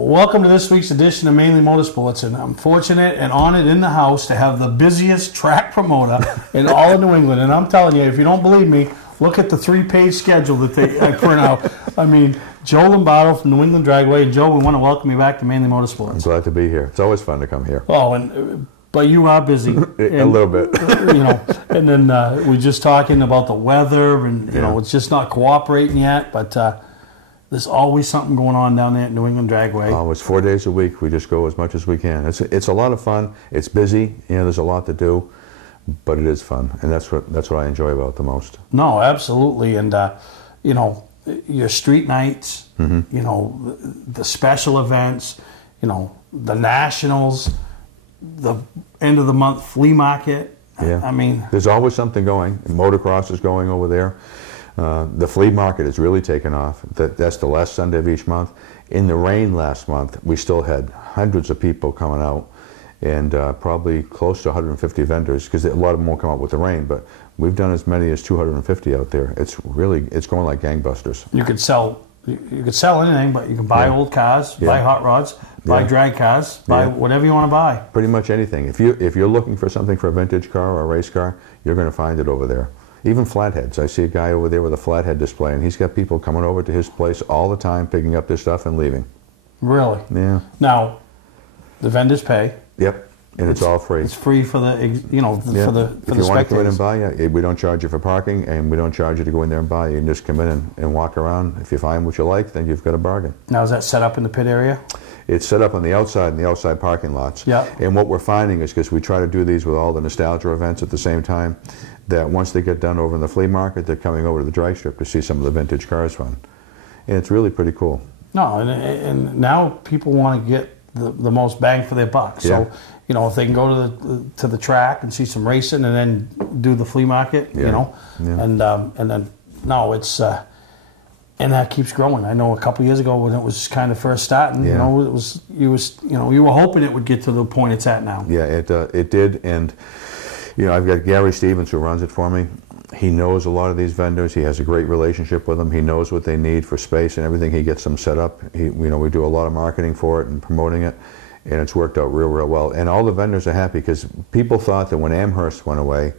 Welcome to this week's edition of Mainly Motorsports, and I'm fortunate and honored in the house to have the busiest track promoter in all of New England. And I'm telling you, if you don't believe me, look at the 3-page schedule that I print out. I mean, Joe Lombardo from New England Dragway. And Joe, we want to welcome you back to Mainly Motorsports. I'm glad to be here. It's always fun to come here. Oh, but you are busy. A little bit. And then we're just talking about the weather, and, you know, it's just not cooperating yet, but there's always something going on down there at New England Dragway. Oh, it's 4 days a week. We just go as much as we can. It's a lot of fun. It's busy. There's a lot to do, but it is fun, and that's what I enjoy about it the most. No, absolutely, and your street nights, the special events, the nationals, the end of the month flea market. Yeah, I mean, there's always something going. Motocross is going over there. The flea market has really taken off. That's the last Sunday of each month. In the rain last month, we still had hundreds of people coming out, and probably close to 150 vendors, because a lot of them won't come out with the rain, but we've done as many as 250 out there. It's going like gangbusters. You could sell anything, but you can buy old cars, buy hot rods, buy drag cars, buy whatever you want to buy. Pretty much anything. If you're looking for something for a vintage car or a race car, you're going to find it over there. Even flatheads. I see a guy over there with a flathead display, and he's got people coming over to his place all the time, picking up their stuff and leaving. Really? Yeah. Now, the vendors pay. Yep, and it's all free. It's free for the, for the If you want to come in and buy, we don't charge you for parking, and we don't charge you to go in there and buy. You can just come in and walk around. If you find what you like, then you've got a bargain. Now, is that set up in the pit area? It's set up on the outside, in the outside parking lots. Yeah. And what we're finding is, because we try to do these with all the nostalgia events at the same time, that once they get done over in the flea market, they're coming over to the drag strip to see some of the vintage cars run. And it's really pretty cool. No, and now people want to get the most bang for their buck. So, if they can go to the track and see some racing and then do the flea market, and then, no, it's... and that keeps growing. I know a couple years ago when it was kind of first starting, you were hoping it would get to the point it's at now. Yeah, it did, and I've got Gary Stevens who runs it for me. He knows a lot of these vendors. He has a great relationship with them. He knows what they need for space and everything. He gets them set up. We do a lot of marketing for it and promoting it, and it's worked out real well. And all the vendors are happy, because people thought that when Amherst went away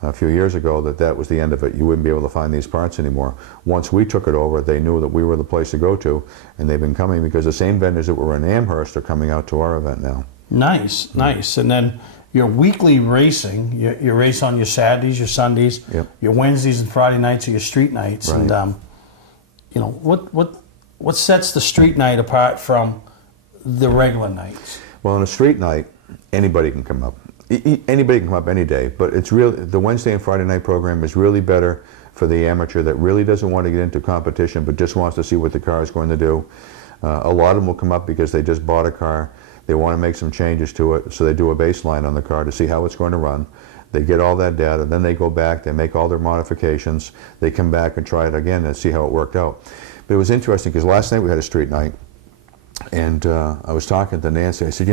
a few years ago, that was the end of it. You wouldn't be able to find these parts anymore. Once we took it over, they knew that we were the place to go to, and they've been coming, because the same vendors that were in Amherst are coming out to our event now. Nice, nice. And then your weekly racing, you race on your Saturdays, your Sundays, your Wednesdays and Friday nights are your street nights. Right. And what sets the street night apart from the regular nights? Well, on a street night, anybody can come up. Anybody can come up any day, but it's really, the Wednesday and Friday night program is really better for the amateur that really doesn't want to get into competition but just wants to see what the car is going to do. A lot of them will come up because they just bought a car. They want to make some changes to it, so they do a baseline on the car to see how it's going to run. They get all that data, then they go back, they make all their modifications, they come back and try it again and see how it worked out. But it was interesting, because last night we had a street night, and I was talking to Nancy. I said,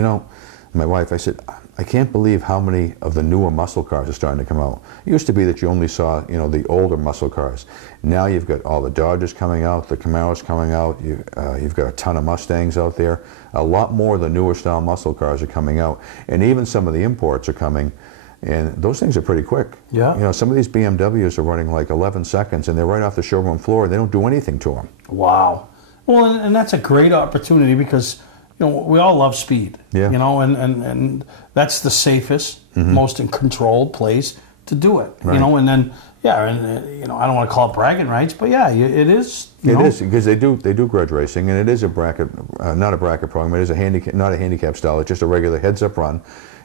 my wife, I said, I can't believe how many of the newer muscle cars are starting to come out. It used to be that you only saw, the older muscle cars. Now you've got all the Dodgers coming out, the Camaros coming out, you've got a ton of Mustangs out there. A lot more of the newer style muscle cars are coming out, and even some of the imports are coming, and those things are pretty quick. Yeah. Some of these BMWs are running like 11 seconds, and they're right off the showroom floor. They don't do anything to them. Wow. Well, and that's a great opportunity, because we all love speed, and that's the safest, most controlled place to do it, right. And then, I don't want to call it bragging rights, but it is. It is, because they do grudge racing, and it is a bracket, not a bracket program. It is not a handicap style. It's just a regular heads-up run.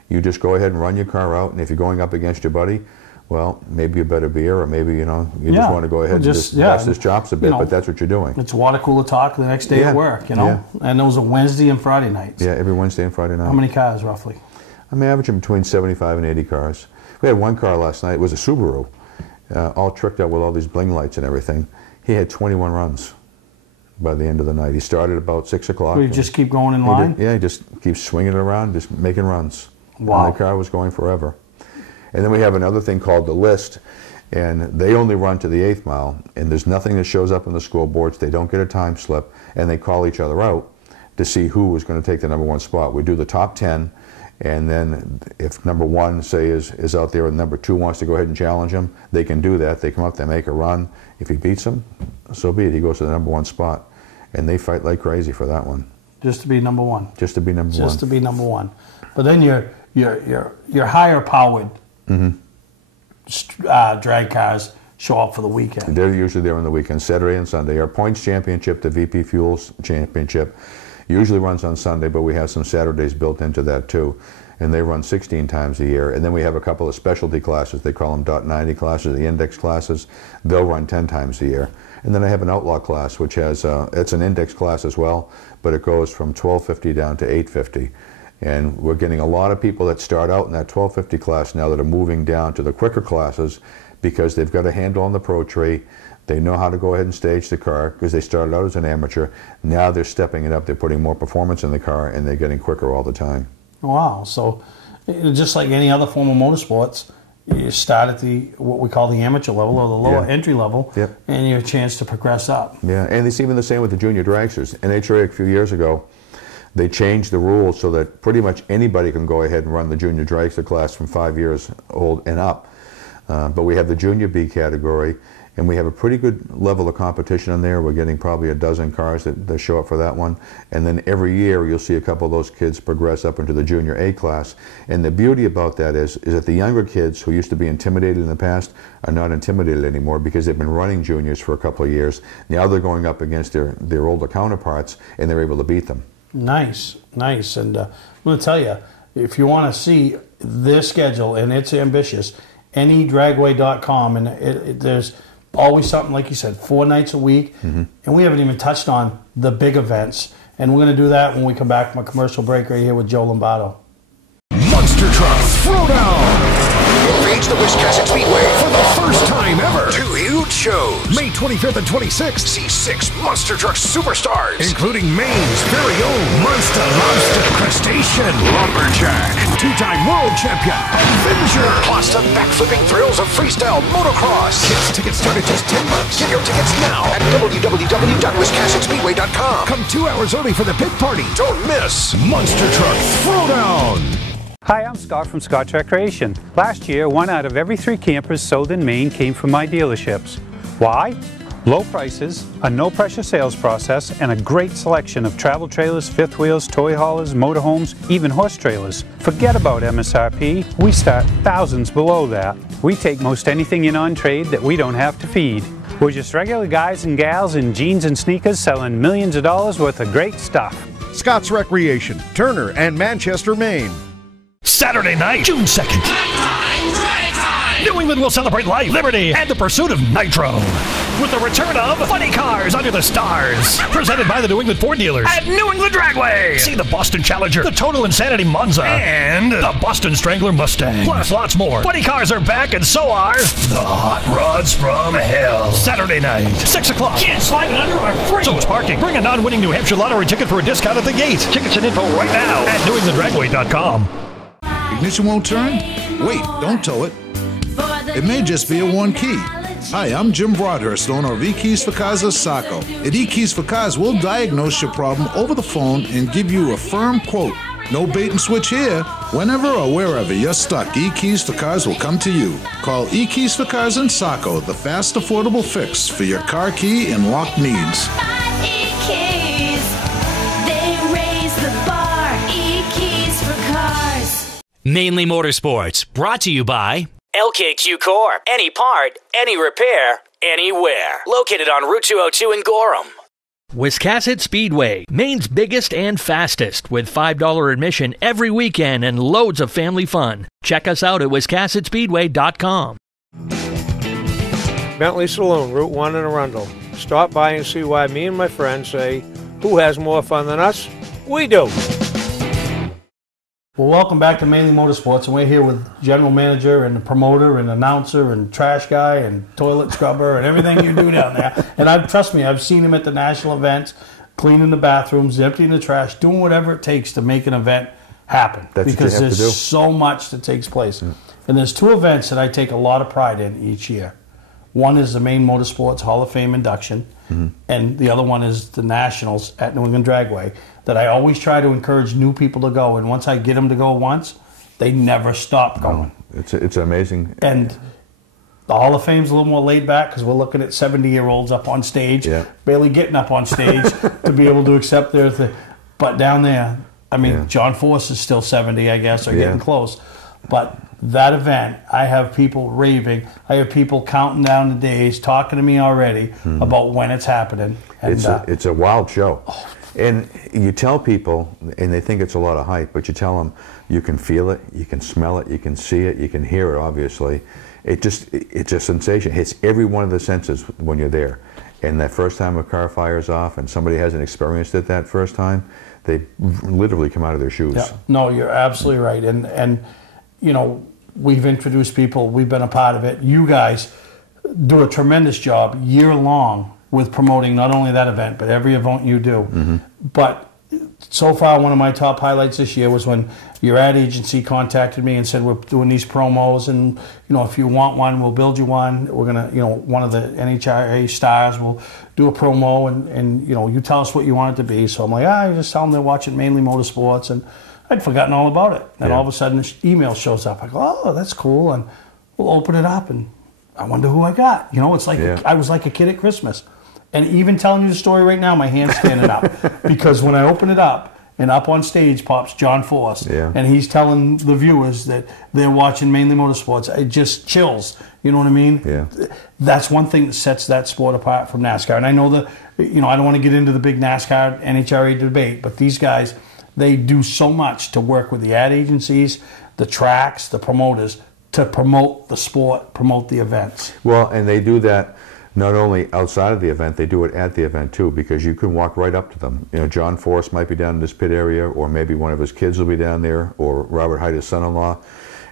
You just go ahead and run your car out, and if you're going up against your buddy, well, maybe a better beer, or maybe you just want to go ahead and just bust his chops a bit, but that's what you're doing. It's water cooler talk the next day at work, and those are Wednesday and Friday nights. Yeah, every Wednesday and Friday night. How many cars roughly? I'm averaging between 75 and 80 cars. We had one car last night. It was a Subaru, all tricked out with all these bling lights and everything. He had 21 runs by the end of the night. He started about 6 o'clock. So you just keep going in line? He just keeps swinging it around, just making runs. Wow. And the car was going forever. And then we have another thing called the list, and they only run to the 8th mile, and there's nothing that shows up on the scoreboards. They don't get a time slip, and they call each other out. to see who was going to take the #1 spot. We do the top 10, and then if #1, say, is out there and #2 wants to go ahead and challenge him, they can do that. They come up, they make a run. If he beats him, so be it. He goes to the #1 spot, and they fight like crazy for that one. Just to be #1. Just to be #1. Just to be #1. But then your higher powered drag cars show up for the weekend. They're usually there on the weekend, Saturday and Sunday. Our points championship, the VP Fuels championship, usually runs on Sunday, but we have some Saturdays built into that too. And they run 16 times a year. And then we have a couple of specialty classes. They call them .90 classes, the index classes. They'll run 10 times a year. And then I have an outlaw class, which has, it's an index class as well, but it goes from $12.50 down to $8.50. And we're getting a lot of people that start out in that $12.50 class now that are moving down to the quicker classes because they've got a handle on the Pro Tree. They know how to go ahead and stage the car because they started out as an amateur. Now they're stepping it up. They're putting more performance in the car, and they're getting quicker all the time. Wow. So just like any other form of motorsports, you start at what we call the amateur level or the lower entry level, and you have a chance to progress up. Yeah, and it's even the same with the junior dragsters. NHRA a few years ago, they changed the rules so that pretty much anybody can go ahead and run the junior dragster class from 5 years old and up. But we have the junior B category, and we have a pretty good level of competition in there. We're getting probably a dozen cars that show up for that one. And then every year you'll see a couple of those kids progress up into the junior A class. And the beauty about that is that the younger kids who used to be intimidated in the past are not intimidated anymore because they've been running juniors for a couple of years. Now they're going up against their older counterparts, and they're able to beat them. Nice, nice. And I'm going to tell you, if you want to see their schedule, and it's ambitious, anydragway.com, and there's always something, like you said, 4 nights a week, and we haven't even touched on the big events. And we're going to do that when we come back from a commercial break right here with Joe Lombardo. Monster Truck Throwdown! Invades the Wisconsin Speedway for the first time ever. 2 huge shows. May 25th and 26th. See 6 Monster Truck superstars, including Maine's very own Monster Lobster Crustacean Lumberjack, 2-time world champion Avenger, plus the backflipping thrills of freestyle motocross. Kids tickets start at just $10. Get your tickets now at www.wisconsinspeedway.com. Come 2 hours early for the pit party. Don't miss Monster Truck Throwdown. Hi, I'm Scott from Scott's Recreation. Last year, 1 out of every 3 campers sold in Maine came from my dealerships. Why? Low prices, a no-pressure sales process, and a great selection of travel trailers, fifth wheels, toy haulers, motorhomes, even horse trailers. Forget about MSRP. We start thousands below that. We take most anything in on trade that we don't have to feed. We're just regular guys and gals in jeans and sneakers selling millions of dollars worth of great stuff. Scott's Recreation, Turner and Manchester, Maine. Saturday night, June 2nd. New England will celebrate life, liberty, and the pursuit of nitro with the return of Funny Cars Under the Stars, presented by the New England Ford dealers at New England Dragway. See the Boston Challenger, the Total Insanity Monza, and the Boston Strangler Mustang. Plus lots more. Funny cars are back, and so are the Hot Rods from Hell. Saturday night, 6 o'clock. Kids sliding under are free. So is parking. Bring a non-winning New Hampshire lottery ticket for a discount at the gate. Tickets and info right now at NewEnglandDragway.com. Ignition won't turn? Wait, don't tow it. It may just be a one key. Hi, I'm Jim Broadhurst, owner of eKeys for Cars of Saco. At eKeys for Cars, we'll diagnose your problem over the phone and give you a firm quote. No bait and switch here. Whenever or wherever you're stuck, eKeys for Cars will come to you. Call eKeys for Cars in Saco, the fast, affordable fix for your car key and lock needs. Mainely Motorsports, brought to you by LKQ Core. Any part, any repair, anywhere. Located on Route 202 in Gorham. Wiscasset Speedway, Maine's biggest and fastest, with $5 admission every weekend and loads of family fun. Check us out at WiscassetSpeedway.com. Bentley Saloon, Route 1 in Arundel. Stop by and see why me and my friends say, who has more fun than us? We do. Well, welcome back to Mainly Motorsports, and we're here with general manager and the promoter and announcer and trash guy and toilet scrubber and everything you do down there. And trust me, I've seen him at the national events, cleaning the bathrooms, emptying the trash, doing whatever it takes to make an event happen. That's because what you have to do. There's so much that takes place. And there's 2 events that I take a lot of pride in each year. One is the Maine Motorsports Hall of Fame induction, and the other one is the Nationals at New England Dragway, that I always try to encourage new people to go. And once I get them to go once, they never stop going. It's amazing. And the Hall of Fame's a little more laid back because we're looking at 70-year-olds up on stage, barely getting up on stage to be able to accept their thing. But down there, I mean, John Force is still 70, I guess, or getting close. But that event, I have people raving. I have people counting down the days, talking to me already about when it's happening. And, it's a wild show. And you tell people, and they think it's a lot of hype, but you tell them you can feel it, you can smell it, you can see it, you can hear it, obviously. It's a sensation. It hits every one of the senses when you're there. And that first time a car fires off and somebody hasn't experienced it that first time, they literally come out of their shoes. Yeah. No, you're absolutely right. And you know, we've introduced people, we've been a part of it. You guys do a tremendous job year-long with promoting not only that event, but every event you do. But so far, one of my top highlights this year was when your ad agency contacted me and said, we're doing these promos, and you know, if you want one, we'll build you one. We're gonna, you know, one of the NHRA stars will do a promo, and you know, you tell us what you want it to be. So I'm like, I just tell them they're watching Mainly Motorsports, and I'd forgotten all about it. And all of a sudden, this email shows up. I go, oh, that's cool, and we'll open it up, and I wonder who I got. You know, it's like I was like a kid at Christmas. And even telling you the story right now, my hand's standing up. Because when I open it up, and up on stage pops John Force, and he's telling the viewers that they're watching Mainly Motorsports, it just chills. You know what I mean? Yeah. That's one thing that sets that sport apart from NASCAR. And I know that, you know, I don't want to get into the big NASCAR NHRA debate, but these guys, they do so much to work with the ad agencies, the tracks, the promoters, to promote the sport, promote the events. Well, and they do that not only outside of the event, they do it at the event too, because you can walk right up to them. You know, John Force might be down in this pit area, or maybe one of his kids will be down there, or Robert Hyde, his son-in-law.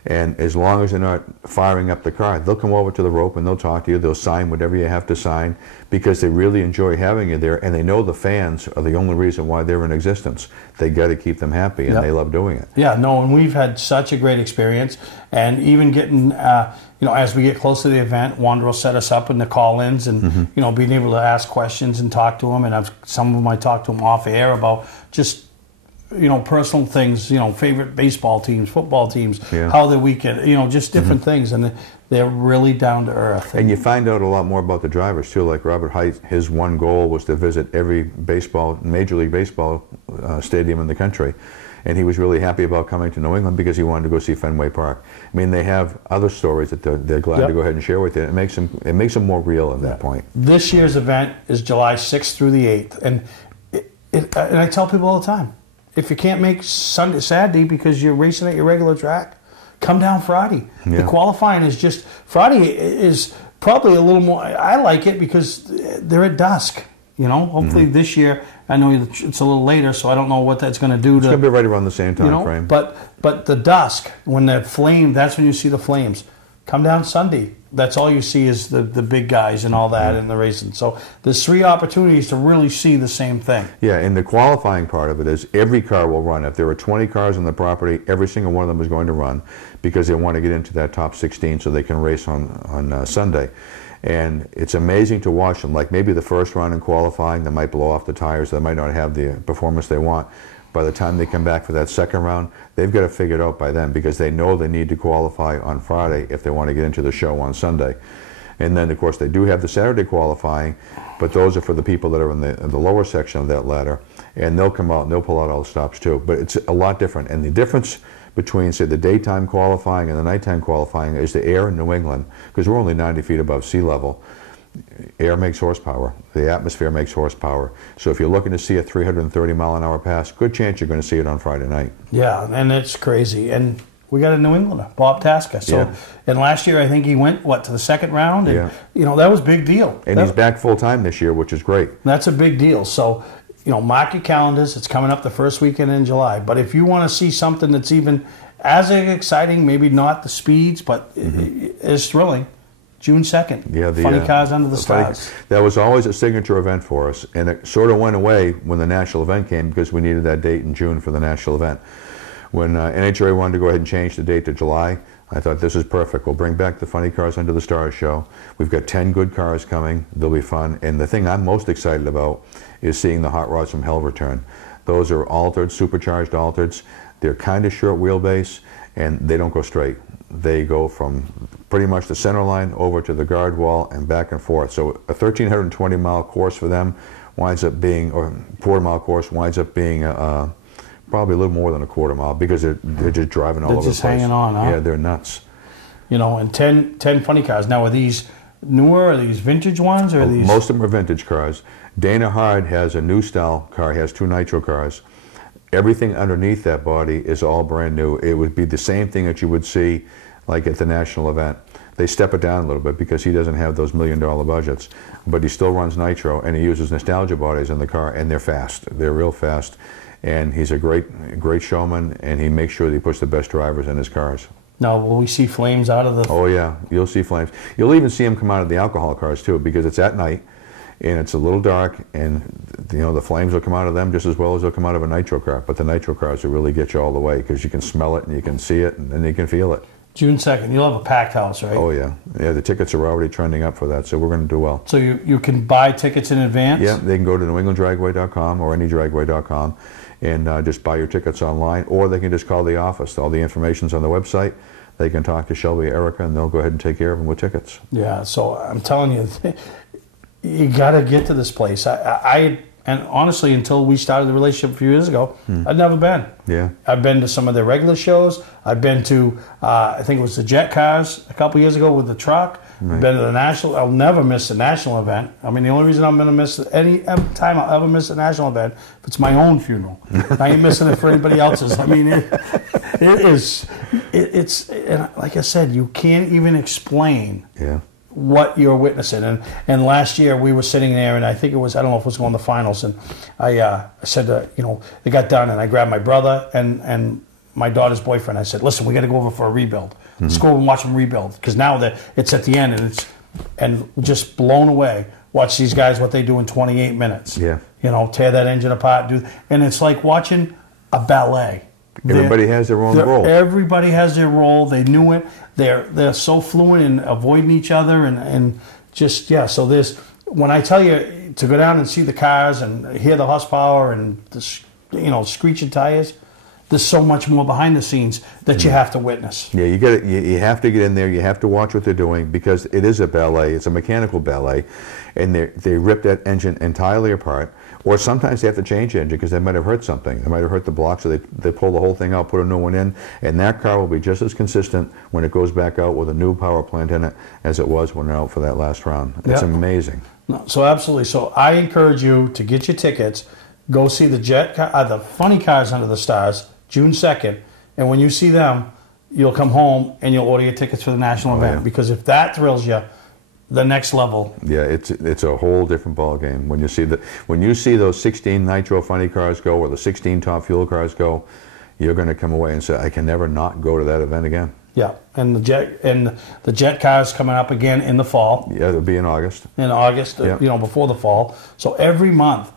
And as long as they're not firing up the car, they'll come over to the rope and they'll talk to you. They'll sign whatever you have to sign, because they really enjoy having you there, and they know the fans are the only reason why they're in existence. They got to keep them happy, and they love doing it. Yeah, no, and we've had such a great experience, and even getting, you know, as we get close to the event, Wander will set us up in the call-ins, and you know, being able to ask questions and talk to them, and some of them I talk to them off air about just, you know, personal things, you know, favorite baseball teams, football teams, how their weekend, you know, just different things, and they're really down to earth. And you find out a lot more about the drivers too. Like Robert Hyde, his one goal was to visit every Major League Baseball stadium in the country, and he was really happy about coming to New England because he wanted to go see Fenway Park. I mean, they have other stories that they're glad to go ahead and share with you. It makes them more real at that point. This year's event is July 6th through the 8th, and and I tell people all the time, if you can't make Saturday because you're racing at your regular track, come down Friday. The qualifying is just, Friday is probably a little more, I like it because they're at dusk. You know, hopefully this year, I know it's a little later, so I don't know what that's going to do. It's going to be right around the same time frame. But the dusk, when the flame, that's when you see the flames. Come down Sunday. That's all you see is the big guys and all that in the racing. So there's 3 opportunities to really see the same thing. Yeah, and the qualifying part of it is every car will run. If there are 20 cars on the property, every single one of them is going to run because they want to get into that top 16 so they can race on Sunday. And it's amazing to watch them. Like maybe the first round in qualifying, they might blow off the tires. They might not have the performance they want. By the time they come back for that second round, they've got to figure it out by then because they know they need to qualify on Friday if they want to get into the show on Sunday. And then, of course, they do have the Saturday qualifying, but those are for the people that are in the lower section of that ladder. And they'll come out and they'll pull out all the stops too. But it's a lot different. And the difference between, say, the daytime qualifying and the nighttime qualifying is the air in New England, because we're only 90 feet above sea level. Air makes horsepower. The atmosphere makes horsepower. So if you're looking to see a 330-mile-an-hour pass, good chance you're going to see it on Friday night. Yeah, and it's crazy. And we got a New Englander, Bob Tasca. So, and last year I think he went to the second round, and you know, that was a big deal. And he's back full time this year, which is great. That's a big deal. So, you know, mark your calendars. It's coming up the first weekend in July. But if you want to see something that's even as exciting, maybe not the speeds, but it's thrilling. June 2nd, Funny Cars Under the Stars. That was always a signature event for us, and it sort of went away when the national event came because we needed that date in June for the national event. When NHRA wanted to go ahead and change the date to July, I thought this is perfect. We'll bring back the Funny Cars Under the Stars show. We've got 10 good cars coming. They'll be fun. And the thing I'm most excited about is seeing the Hot Rods from Hell return. Those are altered, supercharged altereds. They're kind of short wheelbase, and they don't go straight. They go from pretty much the center line over to the guard wall and back and forth. So a 1,320-mile course for them winds up being, or quarter-mile course winds up being probably a little more than a quarter mile, because they're just driving all over the place. They're just hanging on, huh? Yeah, they're nuts. You know, and 10 funny cars. Now, are these newer? Are these vintage ones? Or are these? Most of them are vintage cars. Dana Hard has a new style car. He has 2 nitro cars. Everything underneath that body is all brand new. It would be the same thing that you would see like at the national event. They step it down a little bit because he doesn't have those $1 million budgets, but he still runs nitro, and he uses nostalgia bodies in the car, and they're fast. They're real fast. And he's a great showman, and he makes sure that he puts the best drivers in his cars. Now, will we see flames out of the... Oh, yeah. You'll see flames. You'll even see them come out of the alcohol cars, too, because it's at night, and it's a little dark, and, you know, the flames will come out of them just as well as they'll come out of a nitro car. But the nitro cars will really get you all the way, because you can smell it, and you can see it, and then you can feel it. June 2nd, you'll have a packed house, right? Oh, yeah. Yeah, the tickets are already trending up for that, so we're going to do well. So you can buy tickets in advance? Yeah, they can go to newenglanddragway.com or anydragway.com and just buy your tickets online, or they can just call the office. All the information's on the website. They can talk to Shelby, Erica, and they'll go ahead and take care of them with tickets. Yeah, so I'm telling you, you got to get to this place. And honestly, until we started the relationship a few years ago, I'd never been. Yeah. I've been to some of their regular shows. I've been to, I think it was the Jet Cars a couple years ago with the truck. Right. I've been to the national. I'll never miss a national event. I mean, the only reason I'm going to miss any time I'll ever miss a national event, if it's my own funeral. I ain't missing it for anybody else's. I mean, it's and like I said, you can't even explain. Yeah. What you're witnessing. And last year we were sitting there, and I think it was, I don't know if it was going to the finals, and I said, they got done, and I grabbed my brother and my daughter's boyfriend. I said, listen, we got to go over for a rebuild. Let's go over and watch them rebuild, because now that it's at the end, and just blown away. Watch these guys, what they do in 28 minutes. Yeah. Tear that engine apart, and it's like watching a ballet. Everybody has their own role. Everybody has their role. They knew it. They're so fluent in avoiding each other and just, yeah. So there's, when I tell you to go down and see the cars and hear the horsepower and the, screeching tires, there's so much more behind the scenes that you have to witness. Yeah, you have to get in there. You have to watch what they're doing, because it is a ballet. It's a mechanical ballet, and they rip that engine entirely apart. Or sometimes they have to change the engine because they might have hurt something. They might have hurt the block, so they pull the whole thing out, put a new one in, and that car will be just as consistent when it goes back out with a new power plant in it as it was when it went out for that last round. It's amazing. No, so absolutely. So I encourage you to get your tickets. Go see the Funny Cars Under the Stars, June 2nd, and when you see them, you'll come home and you'll order your tickets for the national event. Yeah. Because if that thrills you, the next level. Yeah, it's a whole different ball game when you see those 16 nitro funny cars go, or the 16 top fuel cars go. You're going to come away and say, I can never not go to that event again. Yeah, and the jet cars coming up again in the fall. Yeah, it'll be in August. In August, before the fall. So every month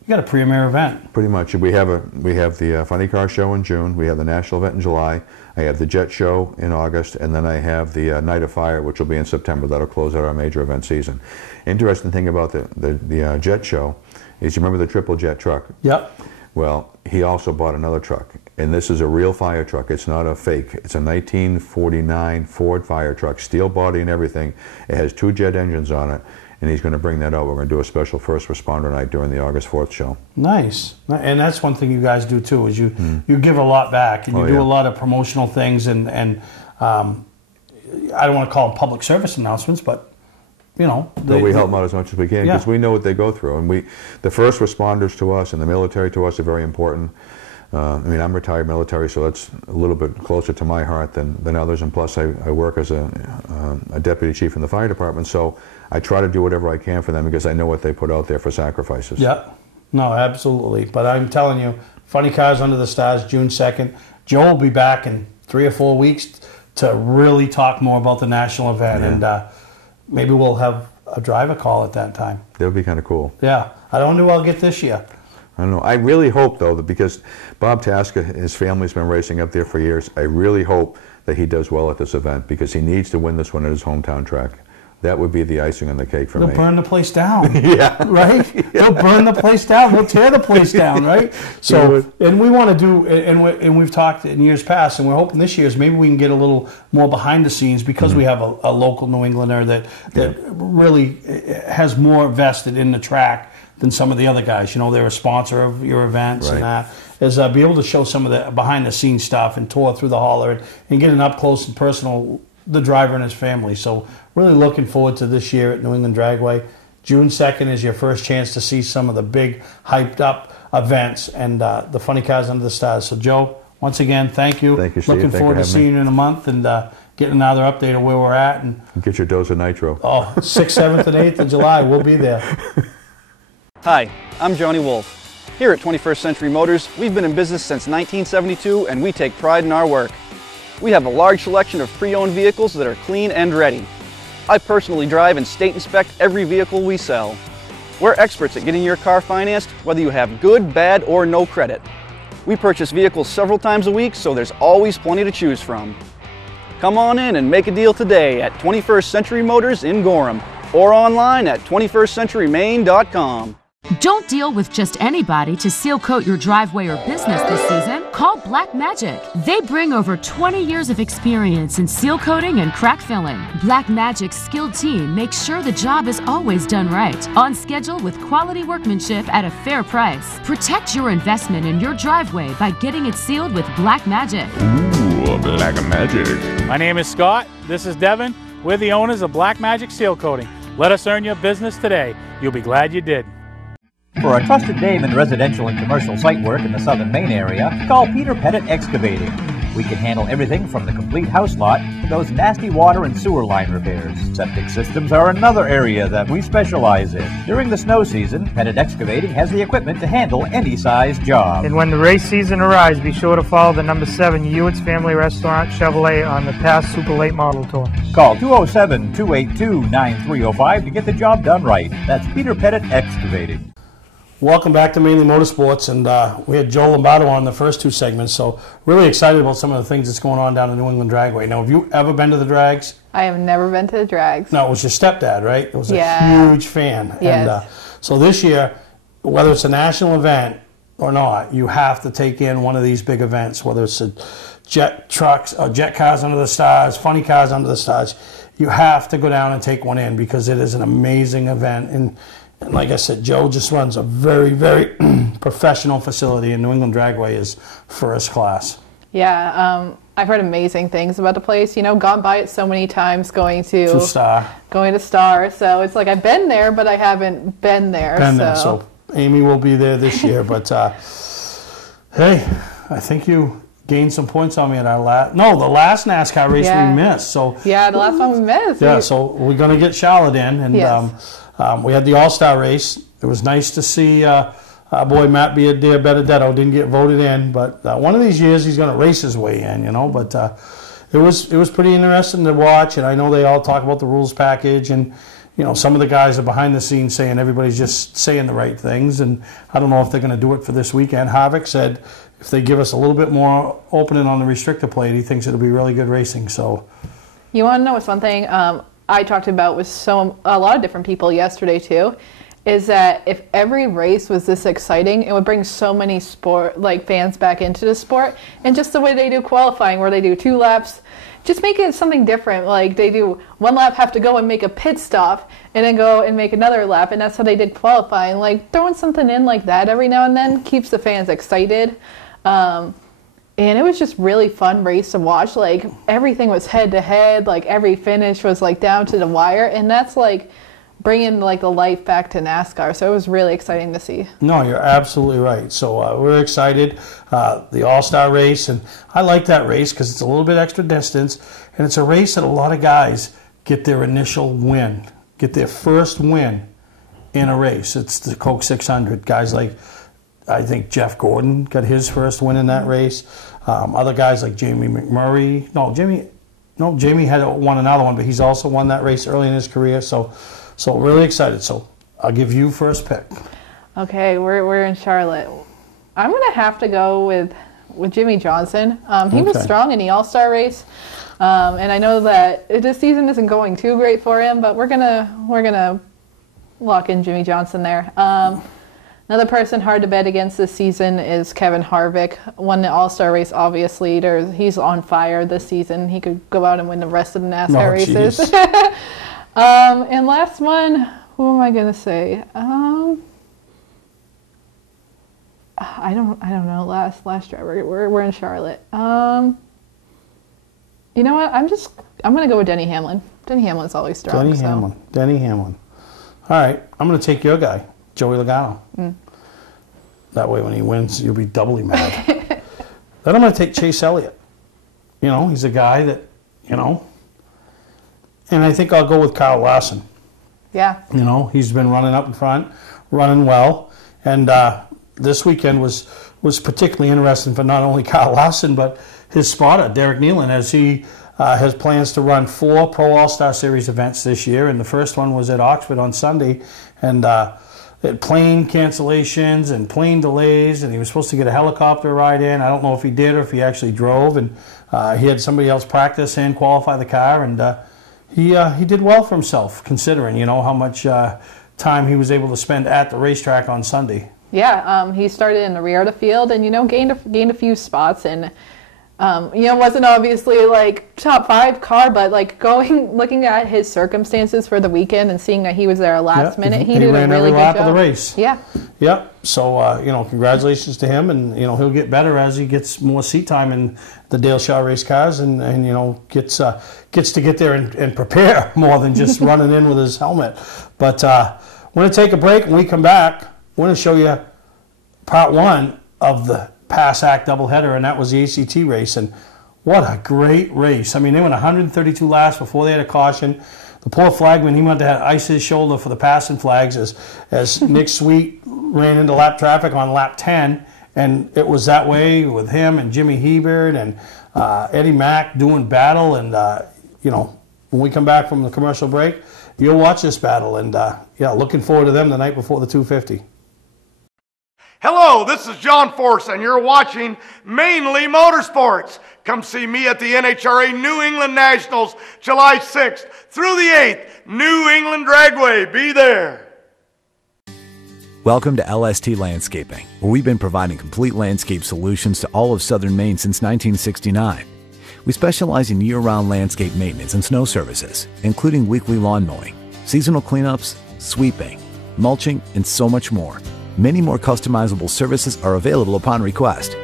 you got a premier event. Pretty much. We have the Funny Car Show in June. We have the national event in July. I have the Jet Show in August, and then I have the Night of Fire, which will be in September. That'll close out our major event season. Interesting thing about the Jet Show is, you remember the triple jet truck? Yep. Well, he also bought another truck, and this is a real fire truck. It's not a fake. It's a 1949 Ford fire truck, steel body and everything. It has 2 jet engines on it, and he's going to bring that out. We're going to do a special first responder night during the August 4th show. Nice. And that's one thing you guys do too, is you give a lot back, and you do a lot of promotional things, and I don't want to call them public service announcements, but we help them out as much as we can, because we know what they go through. And the first responders to us and the military to us are very important. I'm retired military, so that's a little bit closer to my heart than others. And plus, I work as a deputy chief in the fire department, so I try to do whatever I can for them, because I know what they put out there for sacrifices. Yeah, no, absolutely. But I'm telling you, Funny Cars Under the Stars, June 2nd. Joe will be back in 3 or 4 weeks to really talk more about the national event, and maybe we'll have a driver call at that time. That would be kind of cool. Yeah, I don't know who I'll get this year. I don't know. I really hope, though, that because Bob Tasca, his family's been racing up there for years, I really hope that he does well at this event, because he needs to win this one at his hometown track. That would be the icing on the cake for me. They'll burn the place down. Yeah. Right? Yeah. They'll burn the place down. They'll tear the place down, right? So, and we want to do, and we've talked in years past, and we're hoping this year is maybe we can get a little more behind the scenes, because we have a local New Englander that really has more vested in the track than some of the other guys. You know, they're a sponsor of your events and that. Is be able to show some of the behind the scenes stuff and tour through the hauler and get an up close and personal the driver and his family. So really looking forward to this year at New England Dragway. June 2nd is your first chance to see some of the big hyped up events and the Funny Cars Under the Stars. So Joe, once again, thank you. Thank you, Steve. Looking forward to seeing you in a month and getting another update of where we're at. And get your dose of nitro. 6th, 7th, and 8th of July, we'll be there. Hi, I'm Johnny Wolf. Here at 21st Century Motors, we've been in business since 1972 and we take pride in our work. We have a large selection of pre-owned vehicles that are clean and ready. I personally drive and state inspect every vehicle we sell. We're experts at getting your car financed, whether you have good, bad, or no credit. We purchase vehicles several times a week, so there's always plenty to choose from. Come on in and make a deal today at 21st Century Motors in Gorham or online at 21stcenturymaine.com. Don't deal with just anybody to seal coat your driveway or business this season. Call Black Magic. They bring over 20 years of experience in seal coating and crack filling. Black Magic's skilled team makes sure the job is always done right, on schedule with quality workmanship at a fair price. Protect your investment in your driveway by getting it sealed with Black Magic. Ooh, Black Magic. My name is Scott. This is Devin. We're the owners of Black Magic Seal Coating. Let us earn your business today. You'll be glad you did. For a trusted name in residential and commercial site work in the southern Maine area, call Peter Pettit Excavating. We can handle everything from the complete house lot to those nasty water and sewer line repairs. Septic systems are another area that we specialize in. During the snow season, Pettit Excavating has the equipment to handle any size job. And when the race season arrives, be sure to follow the number 7 Hewitt's Family Restaurant Chevrolet on the past Super Late Model Tour. Call 207-282-9305 to get the job done right. That's Peter Pettit Excavating. Welcome back to Mainly Motorsports, and we had Joe Lombardo on the first 2 segments, so really excited about some of the things that's going on down the New England Dragway. Now, have you ever been to the drags? I have never been to the drags. No, it was your stepdad, right? It was a huge fan. Yes. And so this year, whether it's a national event or not, you have to take in one of these big events, whether it's a jet trucks, or jet cars under the stars, funny cars under the stars. You have to go down and take one in because it is an amazing event. And like I said, Joe just runs a very, very professional facility, and New England Dragway is first class. Yeah, I've heard amazing things about the place. You know, gone by it so many times going to Star. So it's like I've been there, but I haven't been there. So Amy will be there this year. But hey, I think you gained some points on me at our the last NASCAR race we missed. So yeah, the last one we missed. Yeah, so we're going to get Charlotte in, and we had the All-Star race. It was nice to see our boy Matt Benedetto didn't get voted in, but one of these years he's going to race his way in, you know. But it was pretty interesting to watch, and I know they all talk about the rules package, and you know some of the guys are behind the scenes saying everybody's just saying the right things, and I don't know if they're going to do it for this weekend. Harvick said if they give us a little bit more opening on the restrictor plate, he thinks it'll be really good racing. So, you want to know what's one thing I talked about with a lot of different people yesterday too, is that if every race was this exciting, it would bring so many fans back into the sport. And just the way they do qualifying, where they do 2 laps, just make it something different. Like they do 1 lap, have to go and make a pit stop, and then go and make another lap, and that's how they did qualifying. Like throwing something in like that every now and then keeps the fans excited. And it was just really fun race to watch. Like everything was head to head. Like every finish was like down to the wire, and that's like bringing like the life back to NASCAR. So it was really exciting to see. No, you're absolutely right. So we're excited. The All-Star race, and I like that race because it's a little bit extra distance, and it's a race that a lot of guys get their initial win, get their first win in a race. It's the Coke 600. Guys like, I think Jeff Gordon got his first win in that race. Other guys like Jamie McMurray. Jamie had won another one, but he's also won that race early in his career. So really excited. So I'll give you first pick. Okay, we're in Charlotte. I'm gonna have to go with with Jimmy Johnson. He was strong in the All-Star race, and I know that this season isn't going too great for him, but we're gonna lock in Jimmy Johnson there. Another person hard to bet against this season is Kevin Harvick. Won the All-Star race, obviously. He's on fire this season. He could go out and win the rest of the NASCAR races. And last one, who am I going to say? I don't know. Last driver. We're in Charlotte. You know what? I'm going to go with Denny Hamlin. Denny Hamlin's always strong. Denny Hamlin. All right, I'm going to take your guy, Joey Logano. That way when he wins, you'll be doubly mad. Then I'm going to take Chase Elliott. You know, he's a guy that, you know. And I think I'll go with Kyle Larson. Yeah. You know, he's been running up in front, running well. And this weekend was particularly interesting for not only Kyle Larson, but his spotter, Derek Nealon, as he has plans to run 4 Pro All-Star Series events this year. And the first one was at Oxford on Sunday. And plane cancellations and plane delays, and he was supposed to get a helicopter ride in. I don't know if he did or if he actually drove, and he had somebody else practice and qualify the car, and he did well for himself, considering, you know, how much time he was able to spend at the racetrack on Sunday. Yeah, he started in the rear of the field, and, you know, gained a few spots, and you know, wasn't obviously like top 5 car, but like looking at his circumstances for the weekend and seeing that he was there last minute, he did a really good job. Of the race. Yeah. Yep. So you know, congratulations to him, and you know, he'll get better as he gets more seat time in the Dale Shaw race cars, and you know, gets to get there and prepare more than just running in with his helmet. But we're gonna take a break, and when we come back, we're gonna show you part 1 of the Pass Act doubleheader, and that was the ACT race, and what a great race. I mean, they went 132 laps before they had a caution. The poor flagman, he wanted to have ice his shoulder for the passing flags as Nick Sweet ran into lap traffic on lap 10, and it was that way with him and Jimmy Hebert and Eddie Mack doing battle, and you know, when we come back from the commercial break, you'll watch this battle, and yeah, looking forward to them the night before the 250. Hello, this is John Force, and you're watching Mainely Motorsports. Come see me at the NHRA New England Nationals, July 6th through the 8th. New England Dragway, be there. Welcome to LST Landscaping, where we've been providing complete landscape solutions to all of southern Maine since 1969. We specialize in year-round landscape maintenance and snow services, including weekly lawn mowing, seasonal cleanups, sweeping, mulching, and so much more. Many more customizable services are available upon request.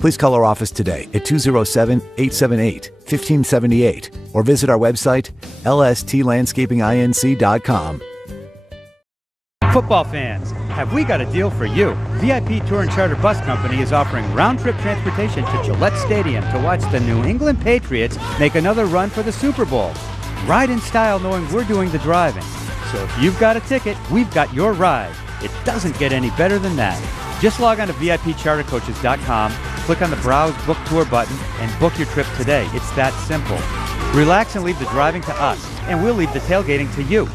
Please call our office today at 207-878-1578 or visit our website, lstlandscapinginc.com. Football fans, have we got a deal for you? VIP Tour and Charter Bus Company is offering round-trip transportation to Gillette Stadium to watch the New England Patriots make another run for the Super Bowl. Ride in style knowing we're doing the driving. So if you've got a ticket, we've got your ride. It doesn't get any better than that. Just log on to VIPChartercoaches.com, click on the Browse Book Tour button, and book your trip today. It's that simple. Relax and leave the driving to us, and we'll leave the tailgating to you.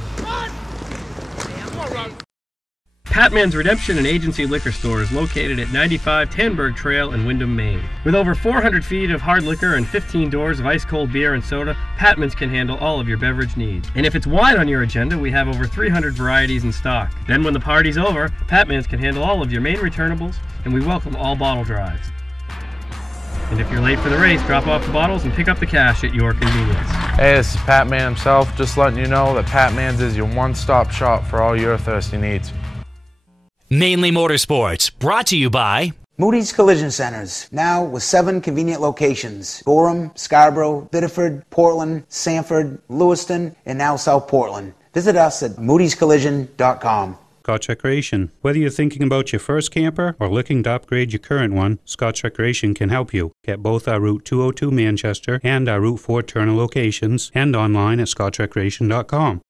Patman's Redemption and Agency Liquor Store is located at 95 Tanberg Trail in Windham, Maine. With over 400 feet of hard liquor and 15 doors of ice-cold beer and soda, Patman's can handle all of your beverage needs. And if it's wine on your agenda, we have over 300 varieties in stock. Then when the party's over, Patman's can handle all of your Maine returnables, and we welcome all bottle drives. And if you're late for the race, drop off the bottles and pick up the cash at your convenience. Hey, this is Pat Man himself, just letting you know that Pat Man's is your one-stop shop for all your thirsty needs. Mainly Motorsports, brought to you by Moody's Collision Centers, now with 7 convenient locations: Gorham, Scarborough, Biddeford, Portland, Sanford, Lewiston, and now South Portland. Visit us at moodyscollision.com. Scotch Recreation. Whether you're thinking about your first camper or looking to upgrade your current one, Scotch Recreation can help you. Get both our Route 202 Manchester and our Route 4 Turner locations, and online at scotchrecreation.com.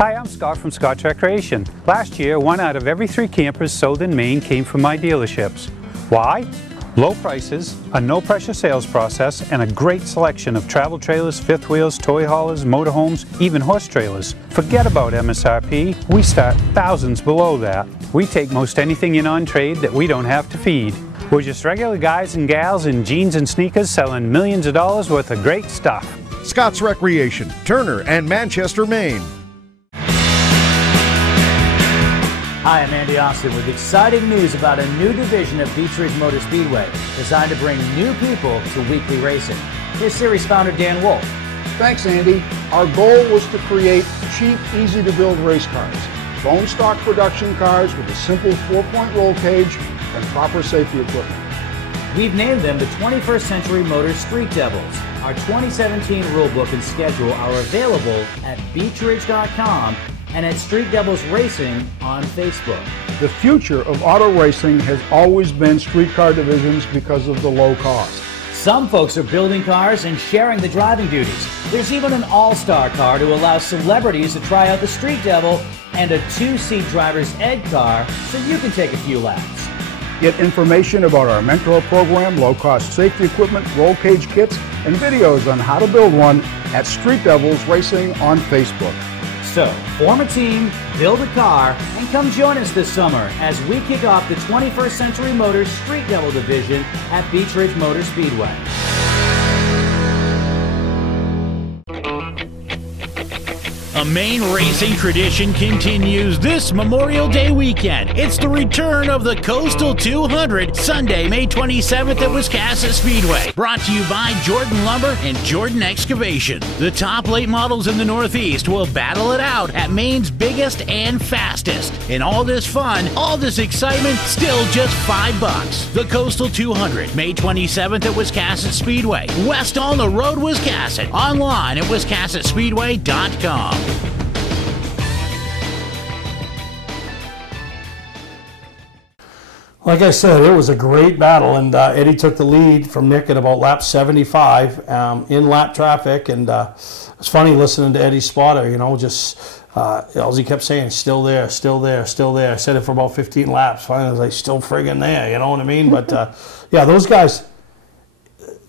Hi, I'm Scott from Scott Recreation. Last year, 1 out of every 3 campers sold in Maine came from my dealerships. Why? Low prices, a no-pressure sales process, and a great selection of travel trailers, fifth wheels, toy haulers, motorhomes, even horse trailers. Forget about MSRP. We start thousands below that. We take most anything in on trade that we don't have to feed. We're just regular guys and gals in jeans and sneakers selling millions of dollars worth of great stuff. Scott's Recreation, Turner and Manchester, Maine. Hi, I'm Andy Austin with exciting news about a new division of Beech Ridge Motor Speedway designed to bring new people to weekly racing. Here's series founder Dan Wolf. Thanks, Andy. Our goal was to create cheap, easy-to-build race cars. Bone stock production cars with a simple 4-point roll cage and proper safety equipment. We've named them the 21st Century Motors Street Devils. Our 2017 rulebook and schedule are available at beechridge.com and at Street Devils Racing on Facebook. The future of auto racing has always been street car divisions because of the low cost. Some folks are building cars and sharing the driving duties. There's even an all-star car to allow celebrities to try out the Street Devil and a 2-seat driver's ed car so you can take a few laps. Get information about our mentor program, low-cost safety equipment, roll cage kits, and videos on how to build one at Street Devils Racing on Facebook. So, form a team, build a car, and come join us this summer as we kick off the 21st Century Motors Street Devil Division at Beech Ridge Motor Speedway. A Maine racing tradition continues this Memorial Day weekend. It's the return of the Coastal 200, Sunday, May 27th at Wiscasset Speedway. Brought to you by Jordan Lumber and Jordan Excavation. The top late models in the Northeast will battle it out at Maine's biggest and fastest. And all this fun, all this excitement, still just $5. The Coastal 200, May 27th at Wiscasset Speedway. West on the Road, Wiscasset. Online at wiscassetspeedway.com. Like I said, it was a great battle, and Eddie took the lead from Nick at about lap 75 in lap traffic, and it's funny listening to Eddie's spotter, you know, just all he kept saying, still there, still there, still there. I said it for about 15 laps. Finally, I was like, still friggin' there, you know what I mean? But yeah, those guys,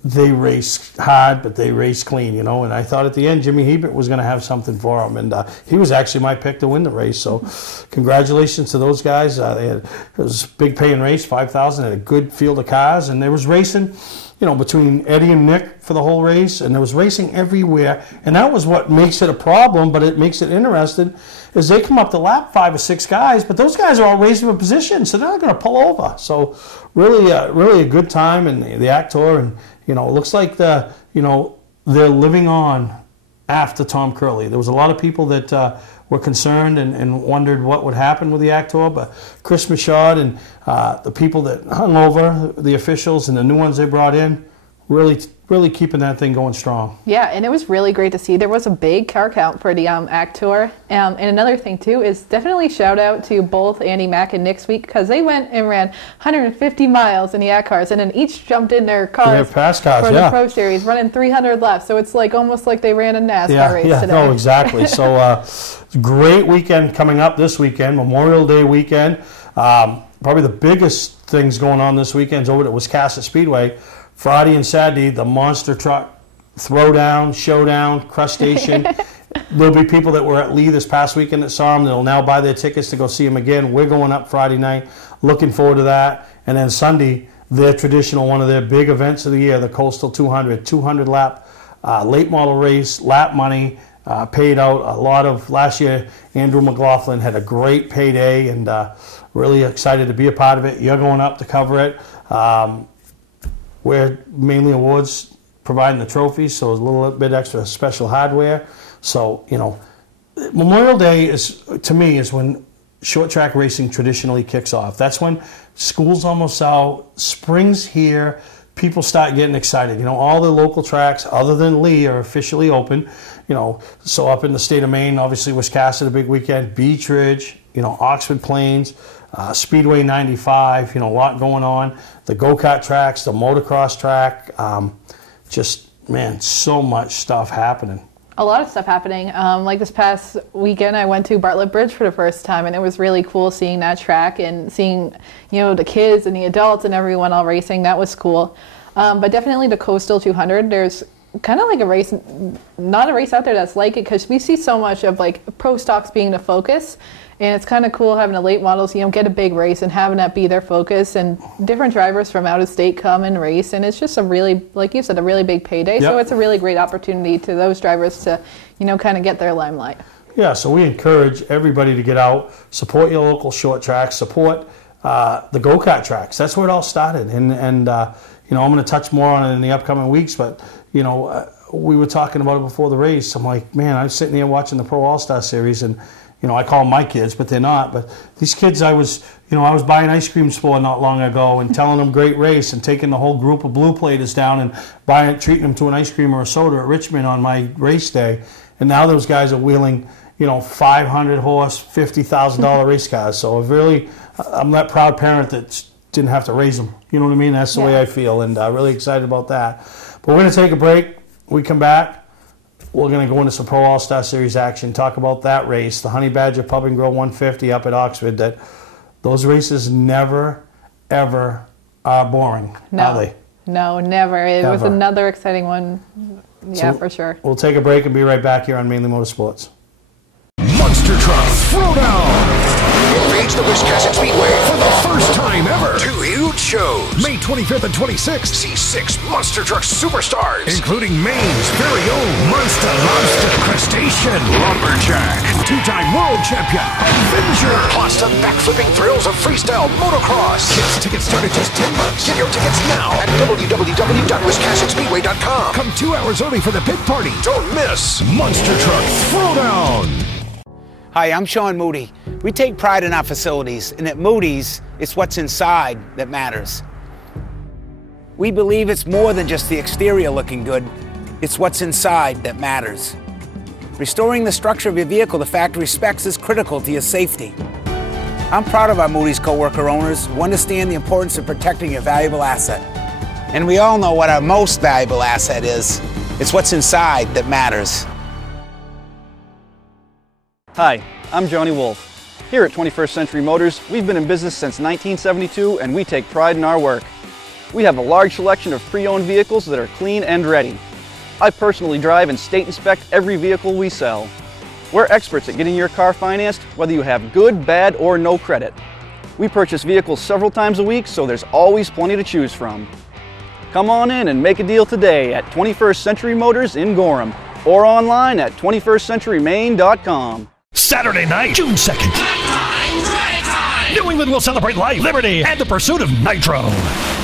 they race hard, but they race clean, you know. And I thought at the end Jimmy Hebert was going to have something for him, and he was actually my pick to win the race. So, congratulations to those guys. It was a big paying race, 5,000. Had a good field of cars, and there was racing, you know, between Eddie and Nick for the whole race, and there was racing everywhere. And that was what makes it a problem, but it makes it interesting. Is they come up to lap 5 or 6 guys, but those guys are all racing for position, so they're not going to pull over. So, really a good time, and the actor and. You know, it looks like they're living on after Tom Curley. There was a lot of people that were concerned and wondered what would happen with the actor, but Chris Michaud and the people that hung over, the officials and the new ones they brought in, really keeping that thing going strong. Yeah, and it was really great to see. There was a big car count for the actor. And another thing, too, is definitely shout out to both Andy Mack and Nick Sweet, because they went and ran 150 miles in the ACT cars, and then each jumped in their cars for the Pro Series, running 300 laps. So it's like almost like they ran a NASCAR race today. No, exactly. So great weekend coming up this weekend, Memorial Day weekend. Probably the biggest things going on this weekend is over at Wiscasset Speedway. Friday and Saturday, the monster truck throwdown, showdown, crustacean. There'll be people that were at Lee this past weekend that saw him. They'll now buy their tickets to go see him again. We're going up Friday night. Looking forward to that. And then Sunday, their traditional, one of their big events of the year, the Coastal 200, 200-lap late model race, lap money, paid out a lot of. Last year, Andrew McLaughlin had a great payday, and really excited to be a part of it. You're going up to cover it. We're Mainely Awards providing the trophies, so it's a little bit extra special hardware. So, you know, Memorial Day is, to me, is when short track racing traditionally kicks off. That's when school's almost out, spring's here, people start getting excited. You know, all the local tracks other than Lee are officially open. You know, so up in the state of Maine, obviously Wiscasset, a big weekend, Beech Ridge, you know, Oxford Plains, Speedway 95, you know, a lot going on. The go-kart tracks, the motocross track, just, man, so much stuff happening. A lot of stuff happening. Like this past weekend, I went to Bartlett Bridge for the first time, and it was really cool seeing that track and seeing, the kids and the adults and everyone all racing. That was cool. But definitely the Coastal 200. There's kind of like a race, not a race out there that's like it, because we see so much of like pro stocks being the focus. And it's kind of cool having the late models, get a big race and having that be their focus. And different drivers from out of state come and race. And it's just a really, like you said, a really big payday. Yep. So it's a really great opportunity to those drivers to, kind of get their limelight. Yeah, so we encourage everybody to get out, support your local short tracks, support the go-kart tracks. That's where it all started. And I'm going to touch more on it in the upcoming weeks. But, we were talking about it before the race. I'm like, man, I was sitting there watching the Pro All-Star Series, and I call them my kids, but they're not. But these kids, I was buying ice creams for not long ago and telling them great race and taking the whole group of blue platers down and treating them to an ice cream or a soda at Richmond on my race day. And now those guys are wheeling, 500 horse, $50,000 race cars. So I'm that proud parent that didn't have to raise them. You know what I mean? That's the way I feel, and really excited about that. But we're going to take a break. We come back. We're going to go into some Pro All-Star Series action, talk about that race, the Honey Badger Pub and Grill 150 up at Oxford. That those races never, ever are boring, are they? No, never. It was another exciting one. Yeah, so for sure. We'll take a break and be right back here on Mainly Motorsports. Monster Truck Throwdown! Invades the Wiscasset Speedway for the first time ever. 2 huge shows. May 25th and 26th. See 6 Monster Truck superstars, including Maine's very own Monster Lobster Crustacean Lumberjack, 2-time world champion Avenger, plus the backflipping thrills of freestyle motocross. Kids tickets start at just $10. Get your tickets now at www.wiscassetspeedway.com. Come 2 hours early for the pit party. Don't miss Monster Truck Throwdown. Hi, I'm Sean Moody. We take pride in our facilities, and at Moody's, it's what's inside that matters. We believe it's more than just the exterior looking good, it's what's inside that matters. Restoring the structure of your vehicle to factory specs is critical to your safety. I'm proud of our Moody's co-worker owners who understand the importance of protecting your valuable asset. And we all know what our most valuable asset is. It's what's inside that matters. Hi, I'm Johnny Wolf. Here at 21st Century Motors, we've been in business since 1972 and we take pride in our work. We have a large selection of pre-owned vehicles that are clean and ready. I personally drive and state inspect every vehicle we sell. We're experts at getting your car financed, whether you have good, bad, or no credit. We purchase vehicles several times a week, so there's always plenty to choose from. Come on in and make a deal today at 21st Century Motors in Gorham or online at 21stcenturymaine.com. Saturday night, June 2nd. New England will celebrate life, liberty, and the pursuit of nitro.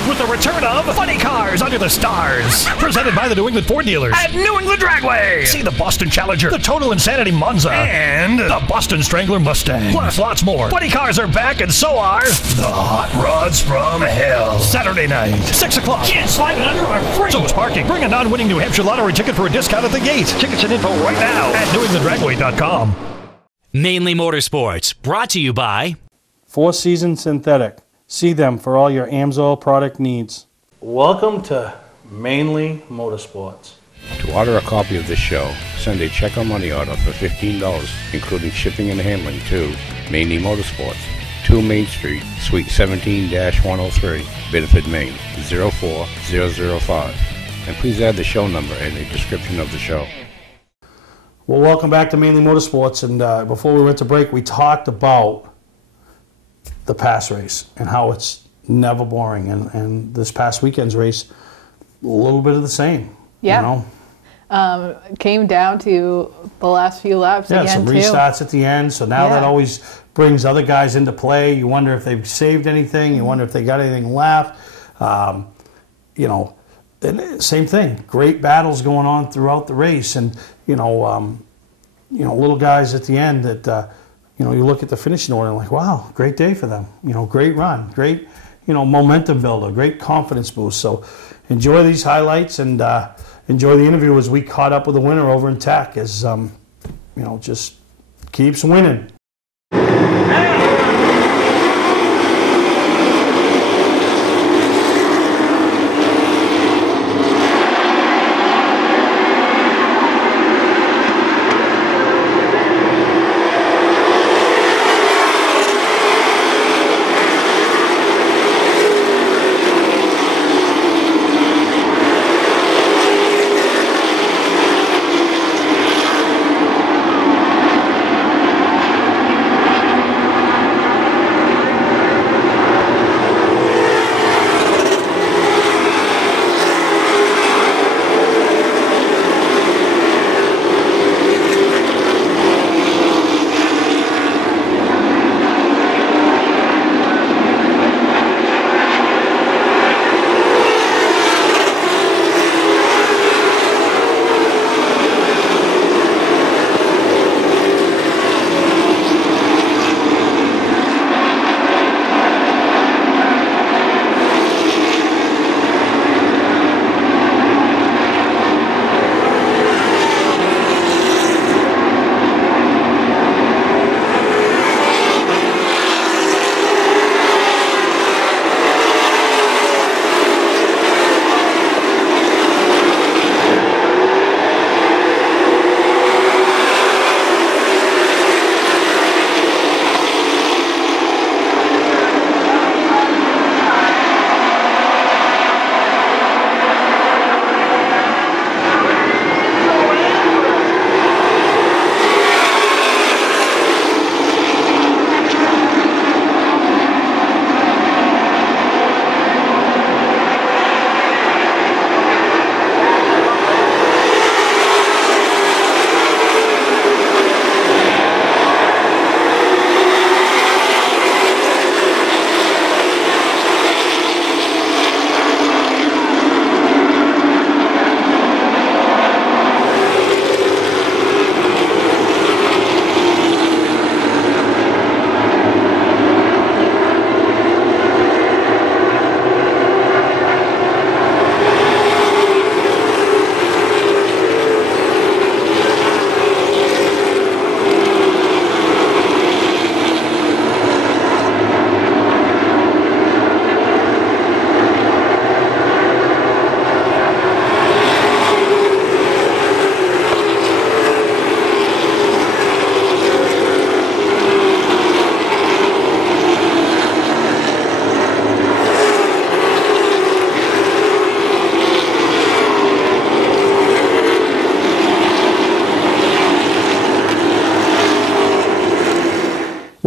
With the return of Funny Cars Under the Stars. Presented by the New England Ford dealers at New England Dragway. See the Boston Challenger, the Total Insanity Monza, and the Boston Strangler Mustang. Plus lots more. Funny Cars are back, and so are the Hot Rods from Hell. Saturday night, 6 o'clock. Kids sliding under are free. So is parking. Bring a non-winning New Hampshire lottery ticket for a discount at the gate. Tickets and info right now at newenglanddragway.com. Mainly Motorsports, brought to you by Four Seasons Synthetic. See them for all your AMSOIL product needs. Welcome to Mainly Motorsports. To order a copy of this show, send a check or money order for $15, including shipping and handling to Mainly Motorsports, 2 Main Street, Suite 17-103, Biddeford, Maine, 04005. And please add the show number in the description of the show. Well, welcome back to Mainly Motorsports. And before we went to break, we talked about the past race and how it's never boring. And this past weekend's race, a little bit of the same. Yeah. Came down to the last few laps again, some restarts at the end. So now that always brings other guys into play. You wonder if they've saved anything. You wonder if they got anything left. And same thing. Great battles going on throughout the race. And, little guys at the end that, you look at the finishing order and like, wow, great day for them. Great run, great, momentum builder, great confidence boost. So enjoy these highlights and enjoy the interview as we caught up with the winner over in Tech as, just keeps winning.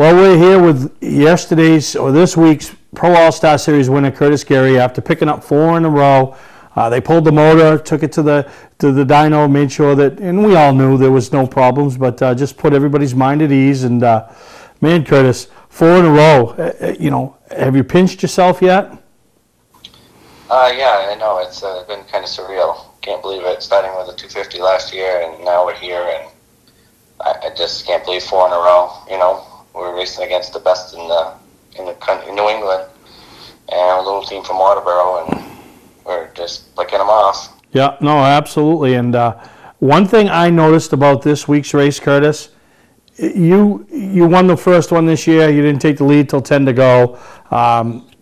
Well, we're here with yesterday's or this week's Pro All-Star Series winner, Curtis Gary, after picking up 4 in a row. They pulled the motor, took it to the dyno, made sure that, and we all knew there was no problems, but just put everybody's mind at ease. And man, Curtis, 4 in a row. You know, have you pinched yourself yet? Yeah, I know. It's been kind of surreal. Can't believe it. Starting with a 250 last year, and now we're here, and I just can't believe 4 in a row. You know, we're racing against the best in New England, and a little team from Waterboro, and we're just picking them off. Yeah, no, absolutely. And one thing I noticed about this week's race, Curtis, you won the first one this year. You didn't take the lead till 10 to go.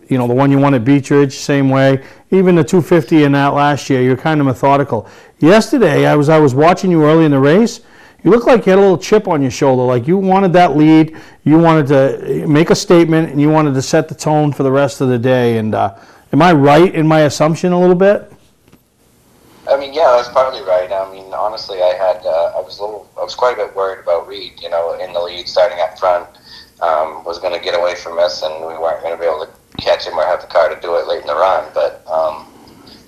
You know, the one you won at Beach Ridge, same way. Even the 250 in that last year, you're kind of methodical. Yesterday, I was watching you early in the race. You looked like you had a little chip on your shoulder, like you wanted that lead, you wanted to make a statement, and you wanted to set the tone for the rest of the day. And am I right in my assumption a little bit? I mean, yeah, that's partly right. I mean, honestly, I was quite a bit worried about Reed, you know, in the lead, starting up front, was going to get away from us, and we weren't going to be able to catch him or have the car to do it late in the run. But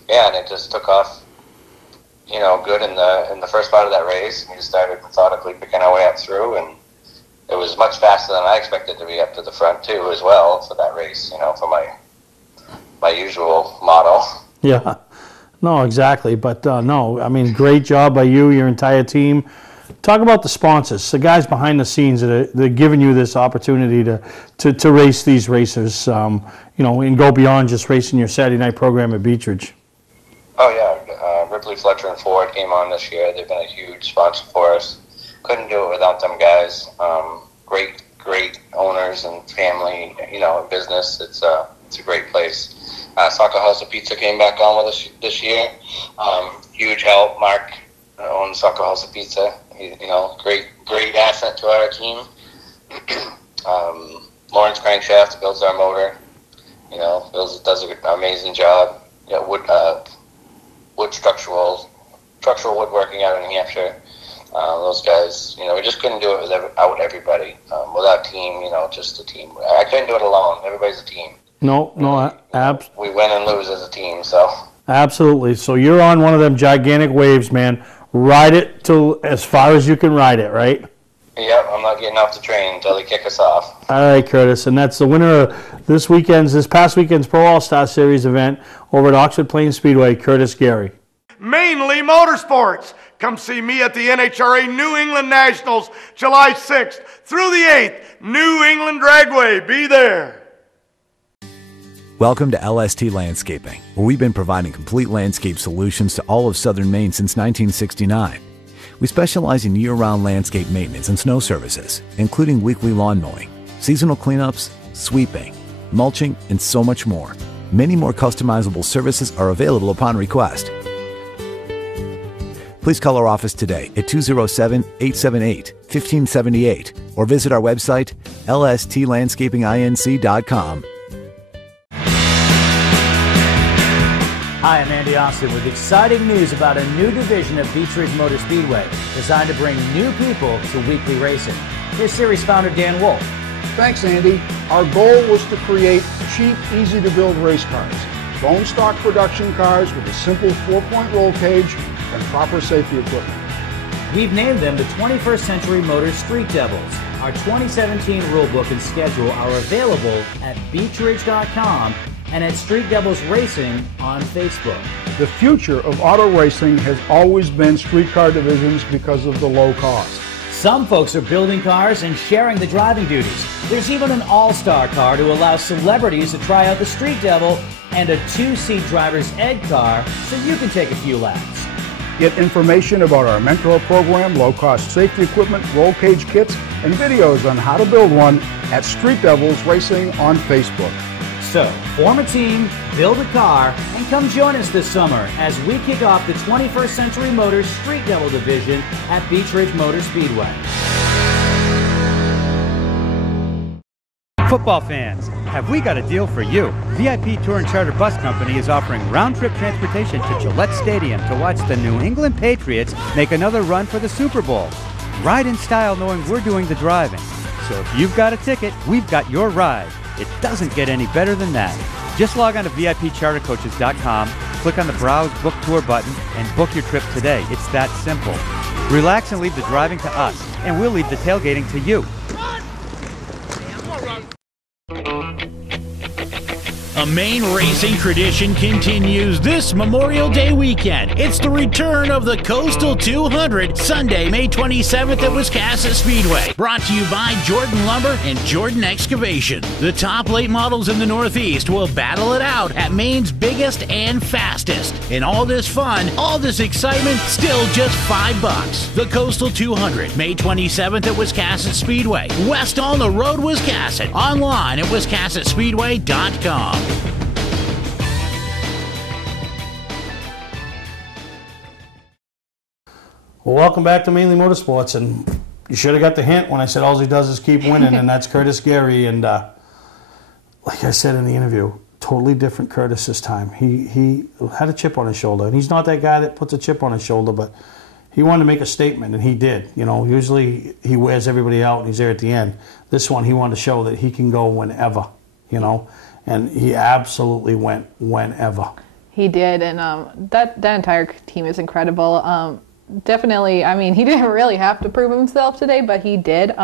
yeah, and it just took off, you know, good in the first part of that race. We just started methodically picking our way up through, and it was much faster than I expected to be up to the front too, as well, for that race. You know, for my usual motto. Yeah, no, exactly. But no, I mean, great job by you, your entire team. Talk about the sponsors, the guys behind the scenes that are giving you this opportunity to race these races, you know, and go beyond just racing your Saturday night program at Beach Ridge. Oh yeah, Ripley, Fletcher, and Ford came on this year. They've been a huge sponsor for us. Couldn't do it without them guys. Great owners and family, you know, business. It's a great place. Soccer House of Pizza came back on with us this year. Huge help. Mark owns Soccer House of Pizza. You know, great asset to our team. Lawrence Crankshaft builds our motor. You know, does an amazing job. Yeah, wood structural woodworking out in New Hampshire. Those guys, you know, we just couldn't do it without everybody. Without team, you know, just a team. I couldn't do it alone. Everybody's a team. No, we win and lose as a team, so. Absolutely. So you're on one of them gigantic waves, man. Ride it till as far as you can ride it, right? Yep, I'm not getting off the train until they kick us off. All right, Curtis, and that's the winner of this past weekend's Pro All-Star Series event over at Oxford Plains Speedway, Curtis Gary. Mainely Motorsports. Come see me at the NHRA New England Nationals, July 6th through the 8th. New England Dragway. Be there. Welcome to LST Landscaping, where we've been providing complete landscape solutions to all of southern Maine since 1969. We specialize in year-round landscape maintenance and snow services, including weekly lawn mowing, seasonal cleanups, sweeping, mulching, and so much more. Many more customizable services are available upon request. Please call our office today at 207-878-1578 or visit our website, lstlandscapinginc.com. Hi, I'm Andy Austin with exciting news about a new division of Beach Ridge Motor Speedway designed to bring new people to weekly racing. Here's series founder Dan Wolf. Thanks, Andy. Our goal was to create cheap, easy-to-build race cars. Bone stock production cars with a simple 4-point roll cage and proper safety equipment. We've named them the 21st Century Motors Street Devils. Our 2017 rulebook and schedule are available at beachridge.com and at Street Devils Racing on Facebook. The future of auto racing has always been street car divisions because of the low cost. Some folks are building cars and sharing the driving duties. There's even an all-star car to allow celebrities to try out the Street Devil and a 2-seat driver's ed car so you can take a few laps. Get information about our mentor program, low-cost safety equipment, roll cage kits, and videos on how to build one at Street Devils Racing on Facebook. So, form a team, build a car, and come join us this summer as we kick off the 21st Century Motors Street Devil Division at Beach Ridge Motor Speedway. Football fans, have we got a deal for you? VIP Tour and Charter Bus Company is offering round-trip transportation to Gillette Stadium to watch the New England Patriots make another run for the Super Bowl. Ride in style knowing we're doing the driving. So So if you've got a ticket, we've got your ride. It doesn't get any better than that. Just log on to VIPchartercoaches.com, click on the Browse Book Tour button, and book your trip today. It's that simple. Relax and leave the driving to us, and we'll leave the tailgating to you. A Maine racing tradition continues this Memorial Day weekend. It's the return of the Coastal 200, Sunday, May 27th at Wiscasset Speedway. Brought to you by Jordan Lumber and Jordan Excavation. The top late models in the Northeast will battle it out at Maine's biggest and fastest. And all this fun, all this excitement, still just $5. The Coastal 200, May 27th at Wiscasset Speedway. West on the Road, Wiscasset. Online at wiscassetspeedway.com. Well, welcome back to Mainely Motorsports, and you should have got the hint when I said all he does is keep winning, and that's Curtis Gary. And like I said in the interview, totally different Curtis this time. He had a chip on his shoulder, and he's not that guy that puts a chip on his shoulder, but he wanted to make a statement, and he did. You know, usually he wears everybody out, and he's there at the end. This one, he wanted to show that he can go whenever, you know. And he absolutely went whenever. He did, and that entire team is incredible. Definitely, I mean, he didn't really have to prove himself today, but he did.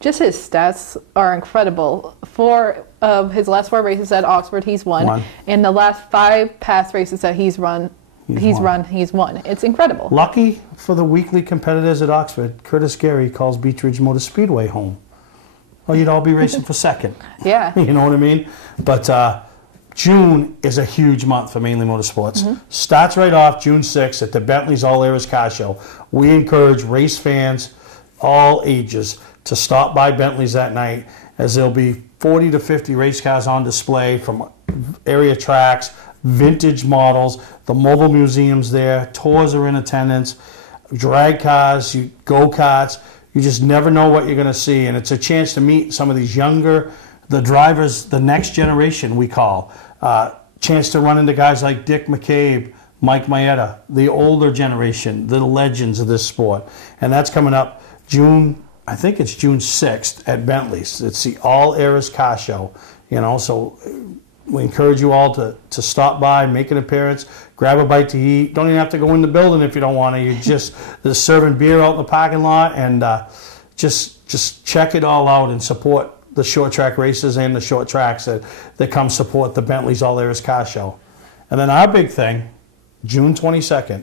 Just his stats are incredible. 4 of his last 4 races at Oxford, he's won. In the last 5 past races that he's won. It's incredible. Lucky for the weekly competitors at Oxford, Curtis Gary calls Beech Ridge Motor Speedway home. Well, you'd all be racing for second. Yeah. You know what I mean? But June is a huge month for Mainely Motorsports. Starts right off June 6th at the Bentley's All Eras Car Show. We encourage race fans, all ages, to stop by Bentley's that night, as there'll be 40 to 50 race cars on display from area tracks, vintage models, the mobile museum's there, tours are in attendance, drag cars, go-karts. You just never know what you're going to see, and it's a chance to meet some of these younger, the drivers, the next generation we call. Chance to run into guys like Dick McCabe, Mike Maeda, the older generation, the legends of this sport. And that's coming up I think it's June 6th at Bentley's. It's the All Eras Car Show, you know, so we encourage you all to stop by, make an appearance, grab a bite to eat. Don't even have to go in the building if you don't want to. You're just serving beer out in the parking lot, and just check it all out and support the short track races and the short tracks that come support the Bentley's All Eras Car Show. And then our big thing, June 22nd,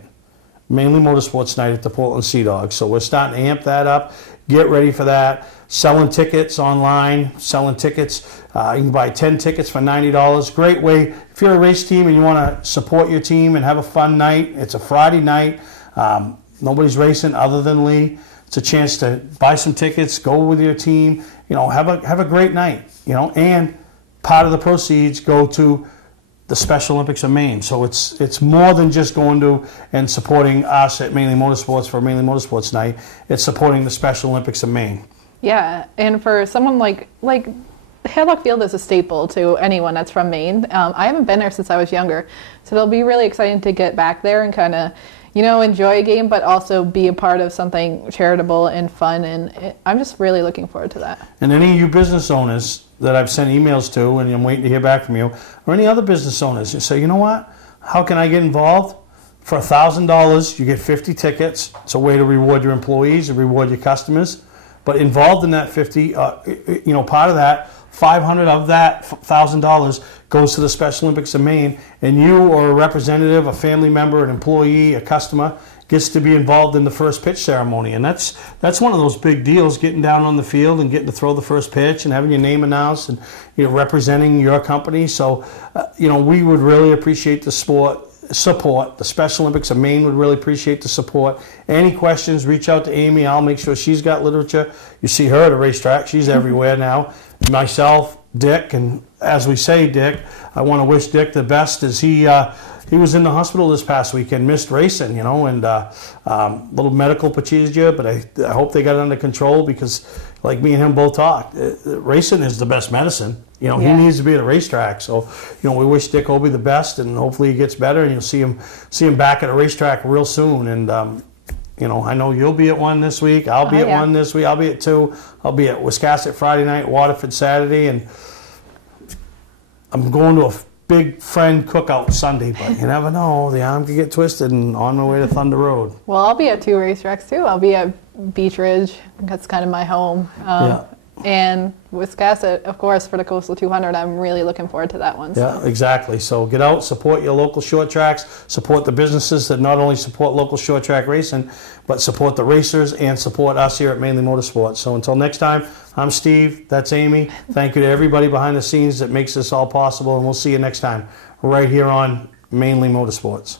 Mainly Motorsports Night at the Portland Sea Dogs. So we're starting to amp that up. Get ready for that. Selling tickets online, selling tickets. You can buy 10 tickets for $90. Great way. If you're a race team and you want to support your team and have a fun night, it's a Friday night. Nobody's racing other than Lee. It's a chance to buy some tickets, go with your team, you know, have a great night, you know, and part of the proceeds go to the Special Olympics of Maine. So it's more than just going to and supporting us at Mainly Motorsports for Mainly Motorsports Night. It's supporting the Special Olympics of Maine. Yeah, and for someone like Hadlock Field is a staple to anyone that's from Maine. I haven't been there since I was younger, so it'll be really exciting to get back there and kind of, you know, enjoy a game, but also be a part of something charitable and fun, and I'm just really looking forward to that. And any of you business owners that I've sent emails to, and I'm waiting to hear back from you, or any other business owners, you say, you know what, how can I get involved? For $1,000, you get 50 tickets. It's a way to reward your employees and reward your customers. But involved in that 50, you know, part of that, 500 of that $1,000 goes to the Special Olympics of Maine, and you or a representative, a family member, an employee, a customer gets to be involved in the first pitch ceremony. And that's one of those big deals, getting down on the field and getting to throw the first pitch and having your name announced and, you know, representing your company. So, you know, we would really appreciate the support. The Special Olympics of Maine would really appreciate the support. Any questions, reach out to Amy. I'll make sure she's got literature. You see her at a racetrack. She's everywhere now. Myself, Dick, and as we say, Dick, I want to wish Dick the best as he was in the hospital this past weekend, missed racing, you know, and little medical procedure, but I hope they got it under control because, like me and him both talked, racing is the best medicine. You know, he needs to be at a racetrack. So, you know, we wish Dick Obey the best, and hopefully he gets better, and you'll see him back at a racetrack real soon. And You know, I know you'll be at one this week. I'll be at one this week. I'll be at 2. I'll be at Wiscasset Friday night, Waterford Saturday, and I'm going to a big friend cookout Sunday, but you never know. The arm could get twisted, and on my way to Thunder Road. Well, I'll be at 2 racetracks too. I'll be at Beach Ridge. That's kind of my home. And Wiscasset, of course, for the Coastal 200. I'm really looking forward to that one. Yeah, exactly. So get out, support your local short tracks, support the businesses that not only support local short track racing, but support the racers and support us here at Mainely Motorsports. So until next time, I'm Steve. That's Amy. Thank you to everybody behind the scenes that makes this all possible, and we'll see you next time right here on Mainely Motorsports.